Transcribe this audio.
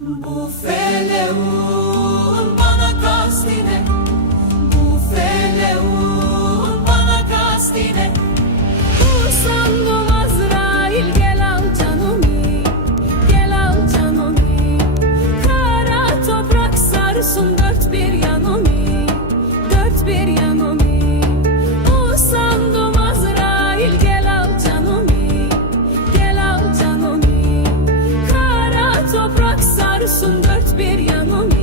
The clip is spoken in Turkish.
Bu feleğun bana kastine, bu feleğun bana kastine. Sandım Azrail gel al canımı, gel al canımı. Kara toprak sarsın dört bir yanımı, dört bir yanımı. Sandım Azrail gel al canımı, gel al canımı. Kara toprak sarsın dört bir yanımı.